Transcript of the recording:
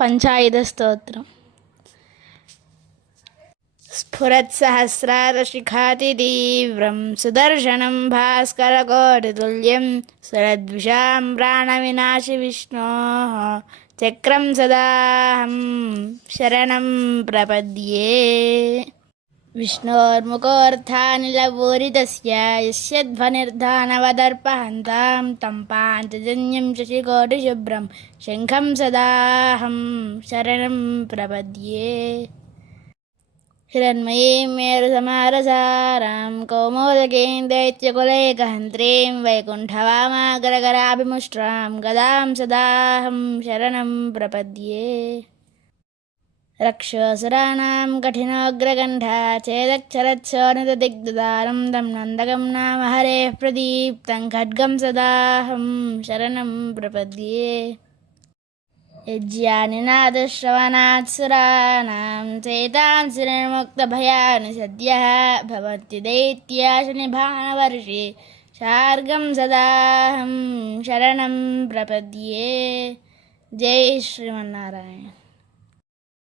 పంచాయుధ స్తోత్రం. స్ఫురత్సహస్రారశిఖాతితీవ్రం సుదర్శనం భాస్కరకోటితుల్యం శరద్విషాం ప్రాణవినాశి విష్ణోః చక్రం సదాహం శరణం ప్రపద్యే. విష్ణోర్ముఖోऽర్థానిలపూరితస్య యస్య ధ్వనిర్ధానవదర్పహంతాం తం పాంచజన్యం శశికోటిశుభ్రం శంఖం సదాహం శరణం ప్రపద్యే. హిరణ్మయీం మేరుసమారసారాం కౌమోదకీం దైత్యకులైకహంత్రీం వైకుంఠవామాగరగరాభిముష్ట్రాం గదాం సదాహం శరణం ప్రపద్యే. రక్షోసురాణాం కఠినోగ్రగంఠా చేదక్షరచ్చోనితదిగ్దదారం తం నందకం నామ హరేః ప్రదీప్తం ఖడ్గం సదాహం శరణం ప్రపద్యే. యజ్ఞానినాదశ్రవణాత్సురాణాం చేతాంసి నిర్ముక్తభయాని సద్యః భవంతి దైత్యాశనిభానవర్షే శార్గం సదాహం శరణం ప్రపద్యే. జై శ్రీమన్నారాయణ.